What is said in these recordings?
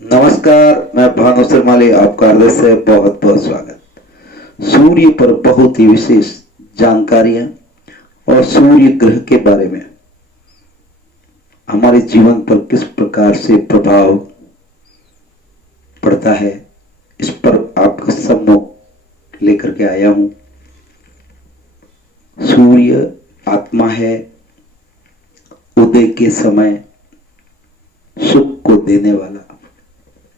नमस्कार, मैं भानु श्रीमाली, आपका हृदय से बहुत बहुत स्वागत। सूर्य पर बहुत ही विशेष जानकारियां और सूर्य ग्रह के बारे में हमारे जीवन पर किस प्रकार से प्रभाव पड़ता है, इस पर आपका सम्मुख लेकर के आया हूं। सूर्य आत्मा है, उदय के समय सुख को देने वाला,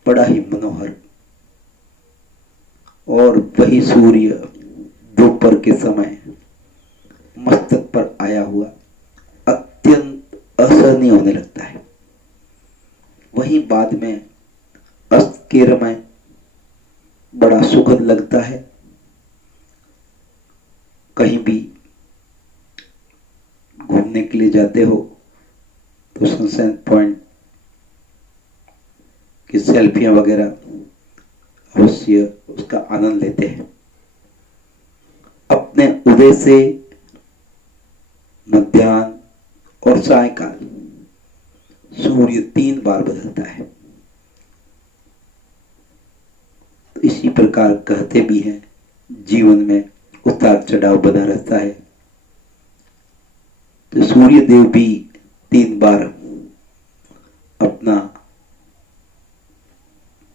बड़ा ही मनोहर। और वही सूर्य दोपहर के समय मस्तक पर आया हुआ अत्यंत असहनीय होने लगता है। वही बाद में अस्त के समय बड़ा सुखद लगता है। कहीं भी घूमने के लिए जाते हो तो सनसेट पॉइंट की सेल्फियां वगैरह अवश्य उसका आनंद लेते हैं। अपने उदय से मध्याह्न और सायकाल सूर्य 3 बार बदलता है। तो इसी प्रकार कहते भी हैं, जीवन में उतार चढ़ाव बना रहता है। तो सूर्य देव भी 3 बार अपना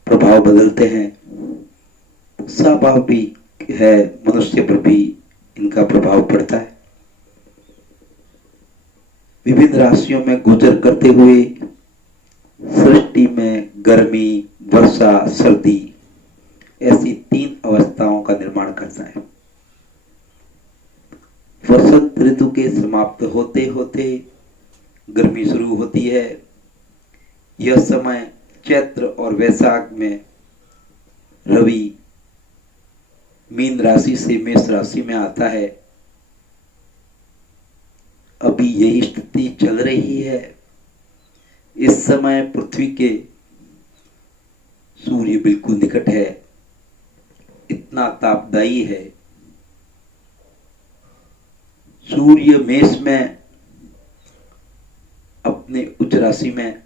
प्रभाव बदलते हैं। स्वाभाविक है, मनुष्य पर भी इनका प्रभाव पड़ता है। विभिन्न राशियों में गोचर करते हुए सृष्टि में गर्मी, वर्षा, सर्दी ऐसी 3 अवस्थाओं का निर्माण करता है। वसंत ऋतु के समाप्त होते होते गर्मी शुरू होती है। यह समय चैत्र और वैशाख में रवि मीन राशि से मेष राशि में आता है। अभी यही स्थिति चल रही है। इस समय पृथ्वी के सूर्य बिल्कुल निकट है, इतना तापदायी है। सूर्य मेष में अपने उच्च राशि में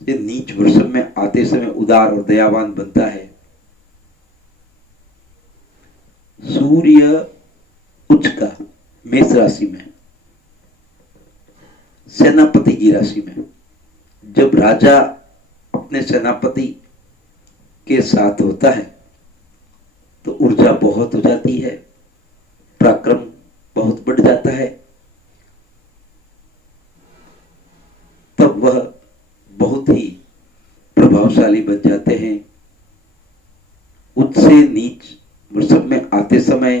ये नीच वृषभ में आते समय उदार और दयावान बनता है। सूर्य उच्च का मेष राशि में, सेनापति की राशि में, जब राजा अपने सेनापति के साथ होता है तो ऊर्जा बहुत हो जाती है, पराक्रम बहुत बढ़ जाता है। तब वह बहुत ही प्रभावशाली बन जाते हैं। उच्च से नीच वृषभ में आते समय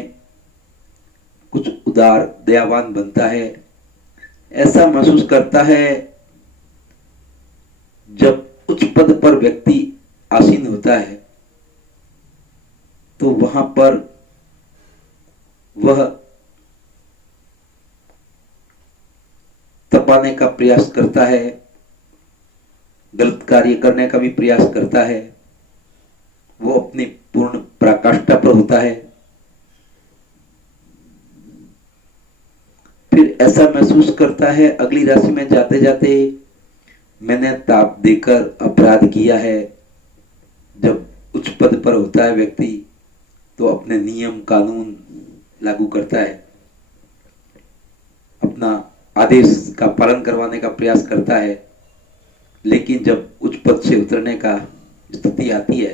कुछ उदार दयावान बनता है। ऐसा महसूस करता है जब उच्च पद पर व्यक्ति आसीन होता है तो वहां पर वह तपाने का प्रयास करता है, गलत कार्य करने का भी प्रयास करता है। वो अपनी पूर्ण पराकाष्ठा पर होता है। फिर ऐसा महसूस करता है अगली राशि में जाते जाते, मैंने ताप देकर अपराध किया है। जब उच्च पद पर होता है व्यक्ति तो अपने नियम कानून लागू करता है, अपना आदेश का पालन करवाने का प्रयास करता है। लेकिन जब उच्च पद से उतरने का स्थिति आती है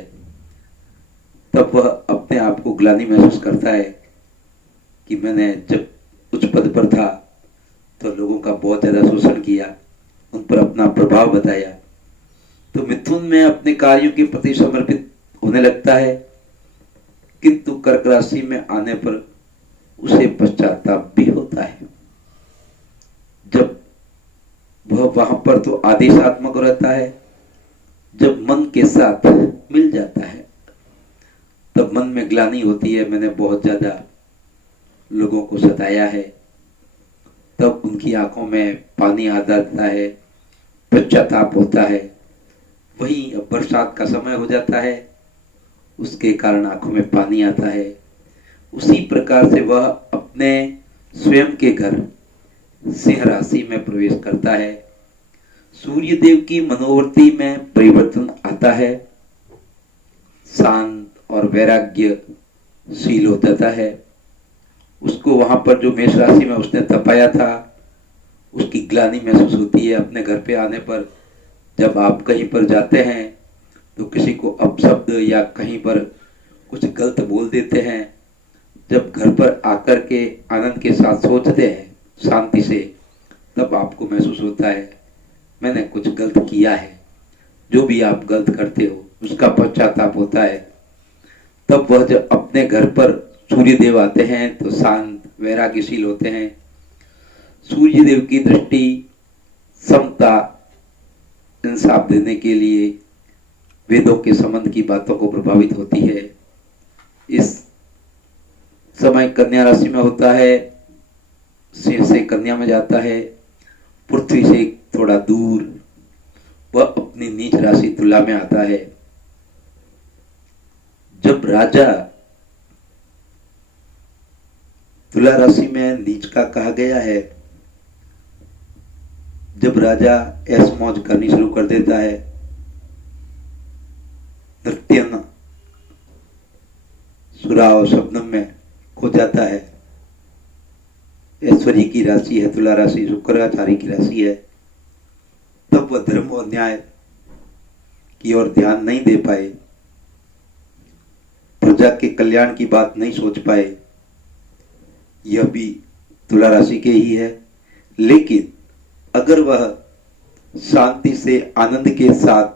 तब वह अपने आप को ग्लानि महसूस करता है कि मैंने जब उच्च पद पर था तो लोगों का बहुत ज्यादा शोषण किया, उन पर अपना प्रभाव बताया। तो मिथुन में अपने कार्यों के प्रति समर्पित होने लगता है, किंतु कर्क राशि में आने पर उसे पश्चाताप भी होता है। जब वह वहां पर तो आदेशात्मक रहता है, जब मन के साथ मिल जाता है तब मन में ग्लानि होती है, मैंने बहुत ज्यादा लोगों को सताया है। तब उनकी आंखों में पानी आ जाता है, पश्चाताप होता है। वही अब बरसात का समय हो जाता है, उसके कारण आंखों में पानी आता है। उसी प्रकार से वह अपने स्वयं के घर सिंह राशि में प्रवेश करता है। सूर्य देव की मनोवृत्ति में परिवर्तन आता है, शांत और वैराग्यशील हो जाता है। उसको वहां पर जो मेष राशि में उसने तपाया था उसकी ग्लानि महसूस होती है। अपने घर पे आने पर जब आप कहीं पर जाते हैं तो किसी को अपशब्द या कहीं पर कुछ गलत बोल देते हैं, जब घर पर आकर के आनंद के साथ सोचते हैं शांति से, तब आपको महसूस होता है मैंने कुछ गलत किया है। जो भी आप गलत करते हो उसका पश्चाताप होता है। तब वह जब अपने घर पर सूर्य देव आते हैं तो शांत वैराग्यशील होते हैं। सूर्य देव की दृष्टि समता इंसाफ देने के लिए वेदों के संबंध की बातों को प्रभावित होती है। इस समय कन्या राशि में होता है, सिंह से कन्या में जाता है, पृथ्वी से थोड़ा दूर वह अपनी नीच राशि तुला में आता है। जब राजा तुला राशि में नीच का कहा गया है, जब राजा ऐश मौज करनी शुरू कर देता है, नृत्य सुराव शब्दम में खो जाता है। ऐश्वर्य की राशि है तुला राशि, शुक्राचार्य की राशि है। तब वह धर्म और न्याय की ओर ध्यान नहीं दे पाए, प्रजा के कल्याण की बात नहीं सोच पाए। यह भी तुला राशि के ही है। लेकिन अगर वह शांति से आनंद के साथ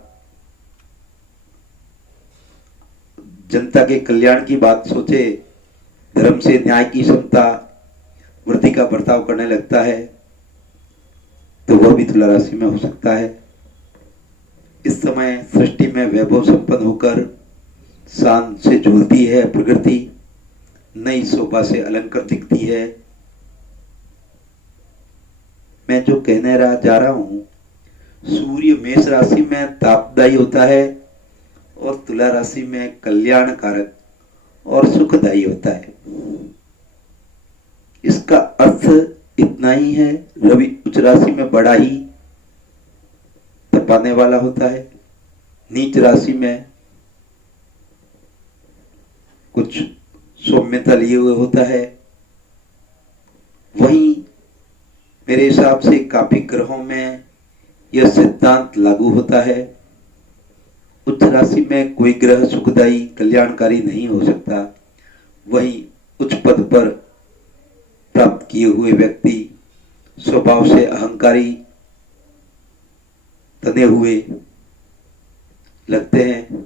जनता के कल्याण की बात सोचे, धर्म से न्याय की क्षमता वृद्धि का बर्ताव करने लगता है, तो वह भी तुला राशि में हो सकता है। इस समय सृष्टि में वैभव संपन्न होकर शान से झूलती है प्रकृति, नई शोभा से अलंकृत दिखती है। मैं जो कहने जा रहा हूं, सूर्य मेष राशि में तापदायी होता है और तुला राशि में कल्याणकारक और सुखदायी होता है। इसका अर्थ इतना ही है, रवि उच्च राशि में बड़ा ही तपाने वाला होता है, नीच राशि में कुछ सौम्यता लिए हुए होता है। वहीं मेरे हिसाब से काफी ग्रहों में यह सिद्धांत लागू होता है। उच्च राशि में कोई ग्रह सुखदायी कल्याणकारी नहीं हो सकता। वहीं उच्च पद पर प्राप्त किए हुए व्यक्ति स्वभाव से अहंकारी तने हुए लगते हैं।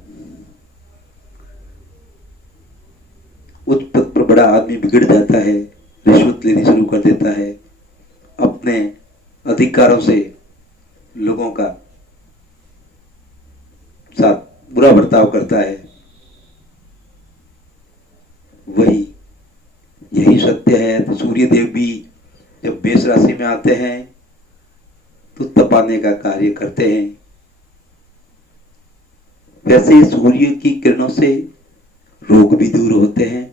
उच्च पद पर बड़ा आदमी बिगड़ जाता है, रिश्वत लेनी शुरू कर देता है, अपने अधिकारों से लोगों का साथ बुरा बर्ताव करता है। वही यही सत्य है। तो सूर्य देव भी जब मेष राशि में आते हैं तो तपाने का कार्य करते हैं। वैसे सूर्य की किरणों से रोग भी दूर होते हैं,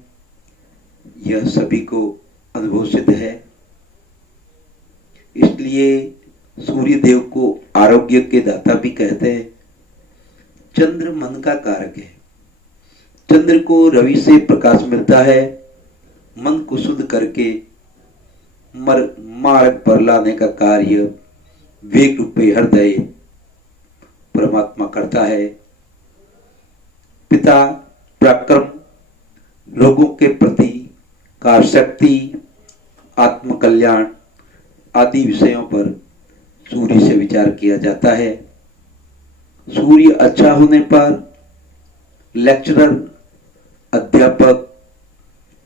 यह सभी को अनुभव सिद्ध है। इसलिए सूर्य देव को आरोग्य के दाता भी कहते हैं। चंद्र मन का कारक है। चंद्र को रवि से प्रकाश मिलता है, मन को शुद्ध करके मार्ग पर लाने का कार्य वेग रूपे हृदय परमात्मा करता है। पिता पराक्रम, लोगों के प्रति कार शक्ति, आत्म कल्याण आदि विषयों पर सूर्य से विचार किया जाता है। सूर्य अच्छा होने पर लेक्चरर, अध्यापक,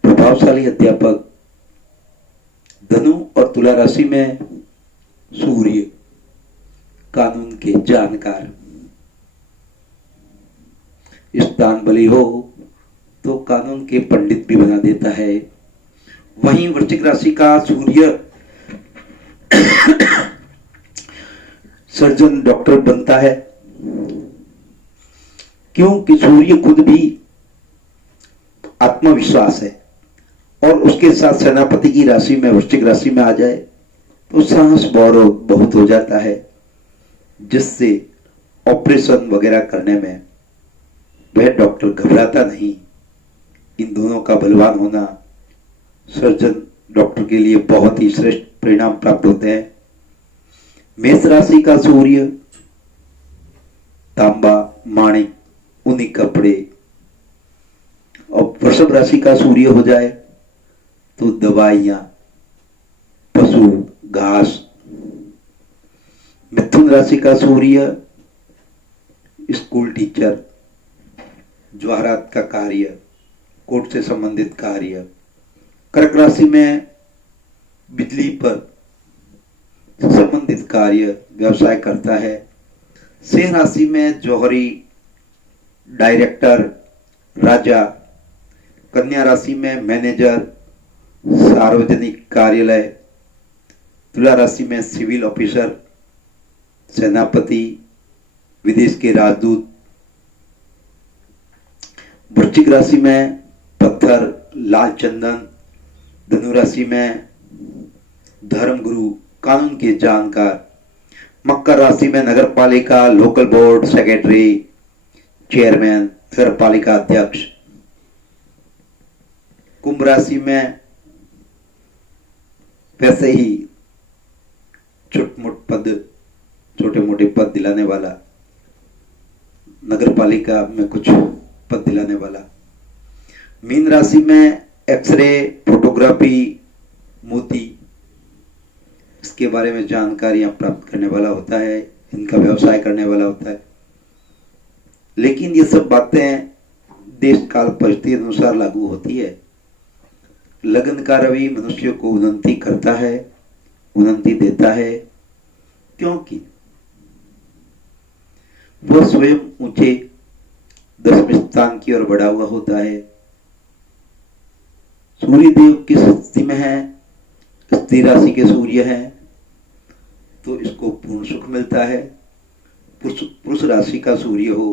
प्रभावशाली अध्यापक, धनु और तुला राशि में सूर्य कानून के जानकार, स्थान बली हो तो कानून के पंडित भी बना देता है। वहीं वृश्चिक राशि का सूर्य सर्जन, डॉक्टर बनता है, क्योंकि सूर्य खुद भी आत्मविश्वास है और उसके साथ सेनापति की राशि में वृश्चिक राशि में आ जाए तो साहस गौरव बहुत हो जाता है। जिससे ऑपरेशन वगैरह करने में वह डॉक्टर घबराता नहीं। इन दोनों का बलवान होना सर्जन डॉक्टर के लिए बहुत ही श्रेष्ठ परिणाम प्राप्त होते हैं। मेष राशि का सूर्य तांबा माणिक ऊनी कपड़े, और वृषभ राशि का सूर्य हो जाए तो दवाइयां, पशु, घास। मिथुन राशि का सूर्य स्कूल टीचर, जवाहरात का कार्य, कोर्ट से संबंधित कार्य। कर्क राशि में बिजली पर संबंधित कार्य व्यवसाय करता है। सिंह राशि में जौहरी, डायरेक्टर, राजा। कन्या राशि में मैनेजर, सार्वजनिक कार्यालय। तुला राशि में सिविल ऑफिसर, सेनापति, विदेश के राजदूत। वृश्चिक राशि में पत्थर, लाल चंदन। धनु राशि में धर्मगुरु, कानून के जानकार। मकर राशि में नगर पालिका, लोकल बोर्ड सेक्रेटरी, चेयरमैन, नगर पालिका अध्यक्ष। कुंभ राशि में वैसे ही छोटे मोटे पद दिलाने वाला, नगर पालिका में कुछ पद दिलाने वाला। मीन राशि में एक्सरे, फोटोग्राफी, मोती, इसके बारे में जानकारियां प्राप्त करने वाला होता है, इनका व्यवसाय करने वाला होता है। लेकिन ये सब बातें देश काल परिस्थिति अनुसार लागू होती है। लगन का रवि मनुष्य को उन्नति करता है, उन्नति देता है, क्योंकि वह स्वयं ऊंचे 10वें स्थान की ओर बढ़ा हुआ होता है। सूर्य देव किस स्थिति में है? स्त्री राशि के सूर्य है तो इसको पूर्ण सुख मिलता है। पुरुष राशि का सूर्य हो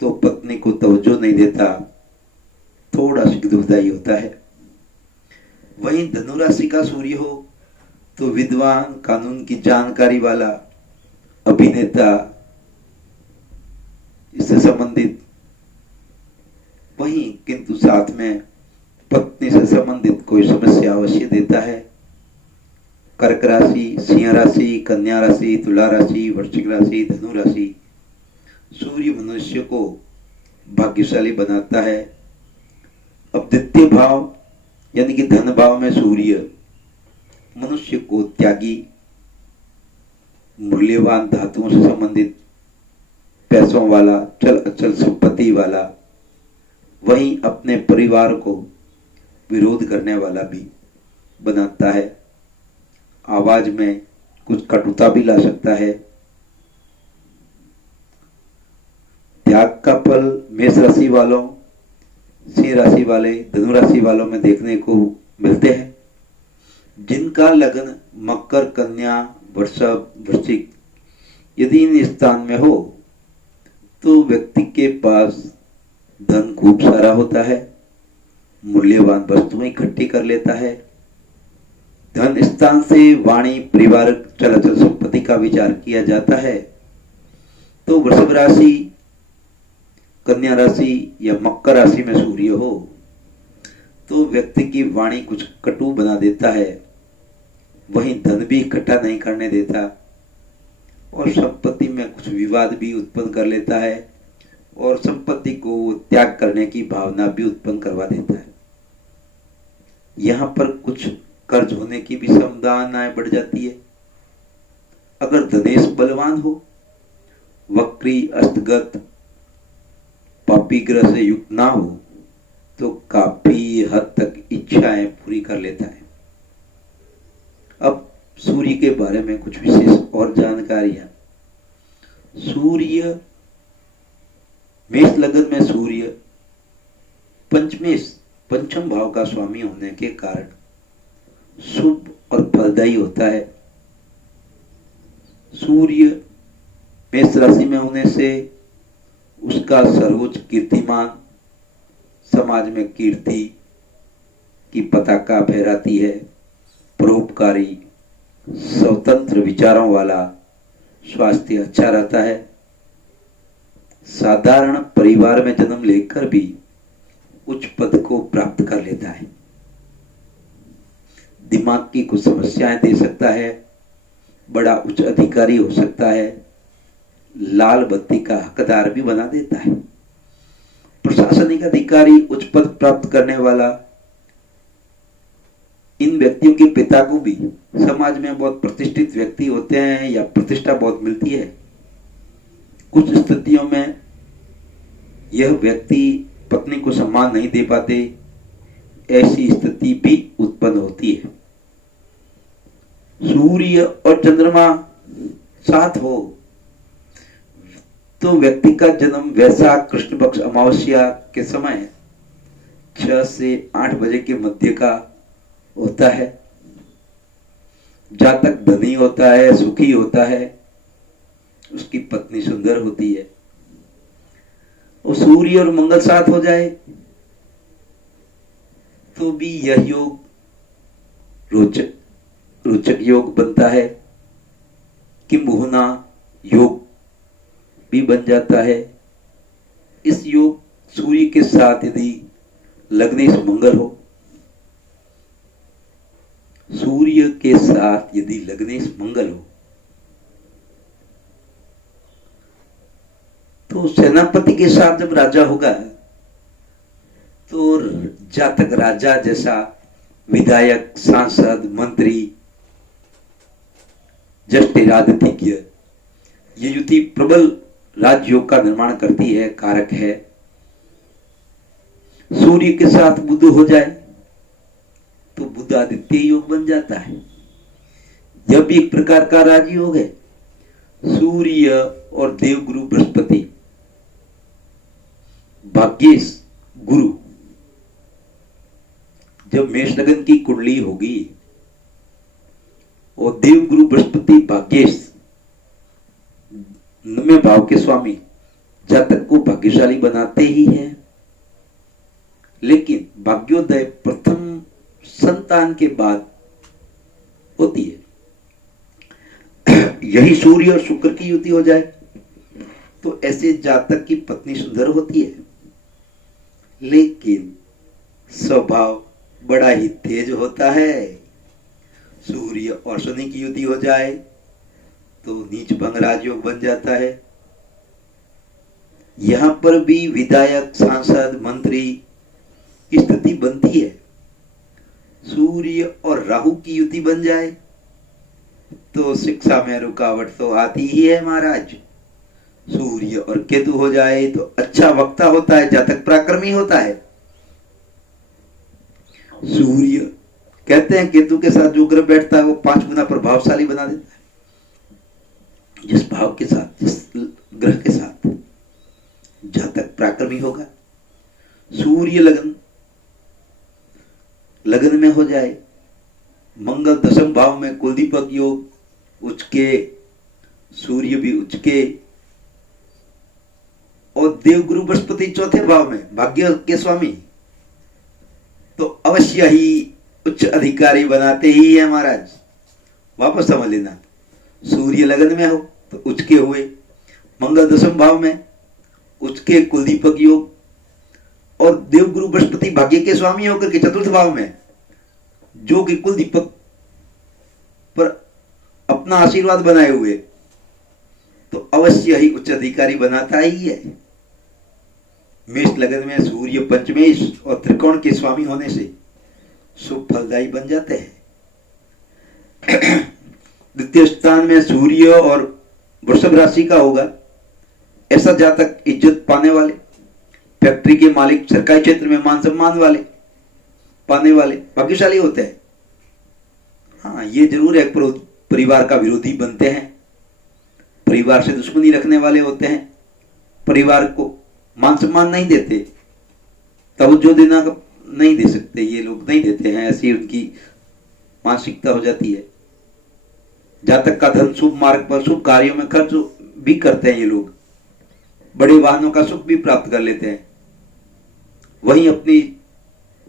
तो पत्नी को तवज्जो नहीं देता, थोड़ा सा दुखदाई होता है। वहीं धनु राशि का सूर्य हो तो विद्वान, कानून की जानकारी वाला, अभिनेता, इससे संबंधित। वहीं किंतु साथ में पत्नी से संबंधित कोई समस्या अवश्य देता है। कर्क राशि, सिंह राशि, कन्या राशि, तुला राशि, वृश्चिक राशि, धनु राशि। सूर्य मनुष्य को भाग्यशाली बनाता है। अब द्वितीय भाव यानी कि धन भाव में सूर्य मनुष्य को त्यागी, मूल्यवान धातुओं से संबंधित, पैसों वाला, चल अचल संपत्ति वाला, वहीं अपने परिवार को विरोध करने वाला भी बनाता है। आवाज में कुछ कटुता भी ला सकता है। त्याग का फल मेष राशि वालों, सिंह राशि वाले, धनु राशि वालों में देखने को मिलते हैं। जिनका लगन मकर, कन्या, वृषभ, वृश्चिक यदि इन स्थान में हो तो व्यक्ति के पास धन खूब सारा होता है, मूल्यवान वस्तुएं इकट्ठी कर लेता है। धन स्थान से वाणी, परिवार, चल अचल संपत्ति का विचार किया जाता है। तो वृषभ राशि, कन्या राशि या मकर राशि में सूर्य हो तो व्यक्ति की वाणी कुछ कटु बना देता है, वहीं धन भी इकट्ठा नहीं करने देता और संपत्ति में कुछ विवाद भी उत्पन्न कर लेता है और संपत्ति को त्याग करने की भावना भी उत्पन्न करवा देता है। यहां पर कुछ कर्ज होने की भी संभावनाएं बढ़ जाती है। अगर धनेश बलवान हो, वक्री, अस्तगत, पापी ग्रह से युक्त ना हो तो काफी हद तक इच्छाएं पूरी कर लेता है। अब सूर्य के बारे में कुछ विशेष और जानकारियां। सूर्य मेष लगन में सूर्य पंचम भाव का स्वामी होने के कारण शुभ और फलदायी होता है। सूर्य मेष राशि में होने से उसका सर्वोच्च कीर्तिमान, समाज में कीर्ति की पताका फहराती है। परोपकारी, स्वतंत्र विचारों वाला, स्वास्थ्य अच्छा रहता है। साधारण परिवार में जन्म लेकर भी उच्च पद को प्राप्त कर लेता है। दिमाग की कुछ समस्याएं दे सकता है, बड़ा उच्च अधिकारी हो सकता है, लाल बत्ती का हकदार भी बना देता है। प्रशासनिक अधिकारी, उच्च पद प्राप्त करने वाला, इन व्यक्तियों के पिता को भी समाज में बहुत प्रतिष्ठित व्यक्ति होते हैं या प्रतिष्ठा बहुत मिलती है। कुछ स्थितियों में यह व्यक्ति पत्नी को सम्मान नहीं दे पाते, ऐसी स्थिति भी उत्पन्न होती है। सूर्य और चंद्रमा साथ हो तो व्यक्ति का जन्म वैशाख कृष्ण पक्ष अमावस्या के समय 6 से 8 बजे के मध्य का होता है। जातक धनी होता है, सुखी होता है, उसकी पत्नी सुंदर होती है। और सूर्य और मंगल साथ हो जाए तो भी यह योग रोचक योग बनता है। किंबहुना योग भी बन जाता है। इस योग सूर्य के साथ यदि लग्नेश मंगल हो, सूर्य के साथ यदि लग्नेश मंगल हो तो सेनापति के साथ जब राजा होगा तो जातक राजा जैसा विधायक, सांसद, मंत्री, जस्ट राजनीतिज्ञ, ये युति प्रबल राजयोग का निर्माण करती है, कारक है। सूर्य के साथ बुध हो जाए तो बुध आदित्य योग बन जाता है। यह भी एक प्रकार का राजयोग है। सूर्य और देवगुरु बृहस्पति, भाग्येश गुरु, जब मेष लगन की कुंडली होगी और देवगुरु बृहस्पति भाग्येश 9वें भाव के स्वामी जातक को भाग्यशाली बनाते ही हैं। लेकिन भाग्योदय प्रथम संतान के बाद होती है। यही सूर्य और शुक्र की युति हो जाए तो ऐसे जातक की पत्नी सुंदर होती है, लेकिन स्वभाव बड़ा ही तेज होता है। सूर्य और शनि की युति हो जाए तो नीच भंग राजयोग बन जाता है। यहां पर भी विधायक, सांसद, मंत्री की स्थिति बनती है। सूर्य और राहु की युति बन जाए तो शिक्षा में रुकावट तो आती ही है महाराज। सूर्य और केतु हो जाए तो अच्छा वक्ता होता है, जातक पराक्रमी होता है। सूर्य कहते हैं केतु के साथ जो ग्रह बैठता है वो 5 गुना प्रभावशाली बना देता है। जिस भाव के साथ, जिस ग्रह के साथ जातक पराक्रमी होगा। सूर्य लगन में हो जाए, मंगल 10वें भाव में कुलदीपक योग, उच्च के, सूर्य भी उच्च के, और देवगुरु बृहस्पति 4थे भाव में भाग्य के स्वामी, तो अवश्य ही उच्च अधिकारी बनाते ही है महाराज। वापस समझ लेना, सूर्य लगन में हो तो उच्च के हुए, मंगल 10वें भाव में उच्च के कुलदीपक योग, और देवगुरु बृहस्पति भाग्य के स्वामी होकर के 4th भाव में जो कि कुलदीपक पर अपना आशीर्वाद बनाए हुए, तो अवश्य ही उच्च अधिकारी बनाता ही है। मेष लगन में सूर्य पंचमेश और त्रिकोण के स्वामी होने से शुभ फलदायी बन जाते हैं। द्वितीय स्थान में सूर्य और वृषभ राशि का होगा। ऐसा जातक इज्जत पाने वाले, फैक्ट्री के मालिक, सरकारी क्षेत्र में मान सम्मान वाले पाने वाले भाग्यशाली होते हैं। हाँ, ये जरूर है परिवार का विरोधी बनते हैं, परिवार से दुश्मनी रखने वाले होते हैं, परिवार को मान सम्मान नहीं देते, तवज्जो देना नहीं दे सकते, ये लोग नहीं देते हैं, ऐसी उनकी मानसिकता हो जाती है। जातक का धन शुभ मार्ग पर शुभ कार्यों में खर्च भी करते हैं ये लोग, बड़े वाहनों का सुख भी प्राप्त कर लेते हैं, वहीं अपनी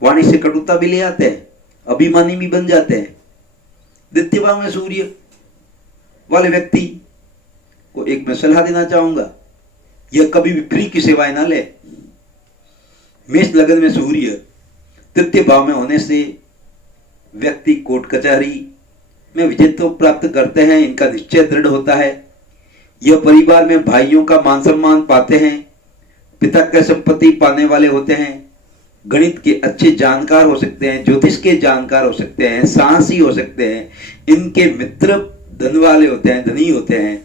वाणी से कटुता भी ले आते हैं, अभिमानी भी बन जाते हैं। द्वितीय भाव में सूर्य वाले व्यक्ति को एक मैं सलाह देना चाहूंगा, यह कभी भी फ्री की सेवाएं ना ले। मेष लगन में सूर्य तृतीय भाव में होने से व्यक्ति कोर्ट कचहरी में विजेता प्राप्त करते हैं, इनका निश्चय दृढ़ होता है। यह परिवार में भाइयों का मान सम्मान पाते हैं, पिता के संपत्ति पाने वाले होते हैं, गणित के अच्छे जानकार हो सकते हैं, ज्योतिष के जानकार हो सकते हैं, साहसी हो सकते हैं, इनके मित्र धन वाले होते हैं, धनी होते हैं,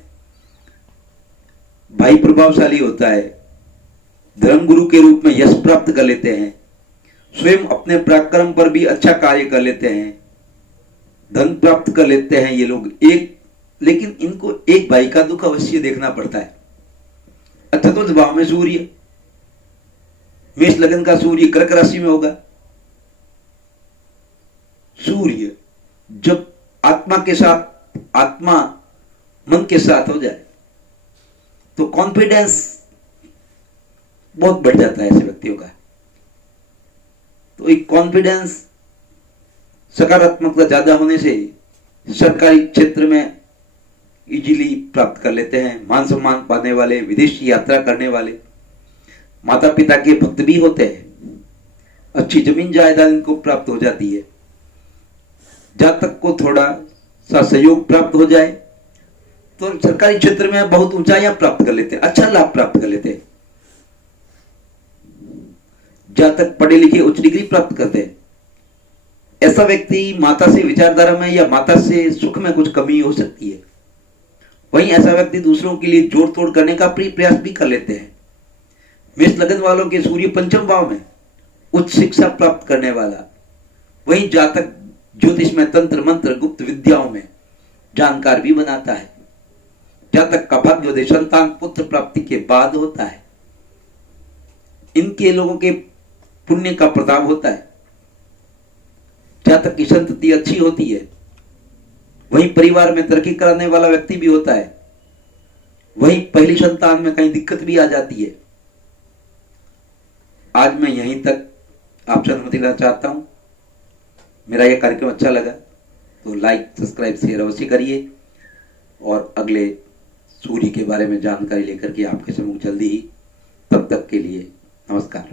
भाई प्रभावशाली होता है, धर्मगुरु के रूप में यश प्राप्त कर लेते हैं, स्वयं अपने पराक्रम पर भी अच्छा कार्य कर लेते हैं, धन प्राप्त कर लेते हैं ये लोग लेकिन इनको एक भाई का दुख अवश्य देखना पड़ता है। चतुर्थ भाव में सूर्य, मेष लगन का सूर्य कर्क राशि में होगा। सूर्य जब आत्मा मन के साथ हो जाए तो कॉन्फिडेंस बहुत बढ़ जाता है ऐसे व्यक्तियों का। तो एक कॉन्फिडेंस, सकारात्मकता ज्यादा होने से सरकारी क्षेत्र में इजीली प्राप्त कर लेते हैं, मान सम्मान पाने वाले, विदेशी यात्रा करने वाले, माता पिता के भक्त भी होते हैं, अच्छी जमीन जायदाद इनको प्राप्त हो जाती है। जातक को थोड़ा सा सहयोग प्राप्त हो जाए तो सरकारी क्षेत्र में बहुत ऊंचाइयां प्राप्त कर लेते हैं, अच्छा लाभ प्राप्त कर लेते हैं। जातक पढ़े लिखे उच्च डिग्री प्राप्त करते हैं। ऐसा व्यक्ति माता से विचारधारा में या माता से सुख में कुछ कमी हो सकती है। वहीं ऐसा व्यक्ति दूसरों के लिए जोड़ तोड़ करने का प्रयास भी कर लेते हैं। मेष लगन वालों के सूर्य पंचम भाव में उच्च शिक्षा प्राप्त करने वाला, वहीं जातक ज्योतिष में, तंत्र मंत्र, गुप्त विद्याओं में जानकार भी बनाता है। जातक का भाग्योदय संतान पुत्र प्राप्ति के बाद होता है। इनके लोगों के पुण्य का प्रताप होता है। जातक की संतति अच्छी होती है। वहीं परिवार में तरक्की कराने वाला व्यक्ति भी होता है। वहीं पहली संतान में कहीं दिक्कत भी आ जाती है। आज मैं यहीं तक आपसे अनुमति लेना चाहता हूं। मेरा यह कार्यक्रम अच्छा लगा तो लाइक, सब्सक्राइब, शेयर अवश्य करिए और अगले सूर्य के बारे में जानकारी लेकर के आपके सम्मुख जल्दी ही, तब तक के लिए नमस्कार।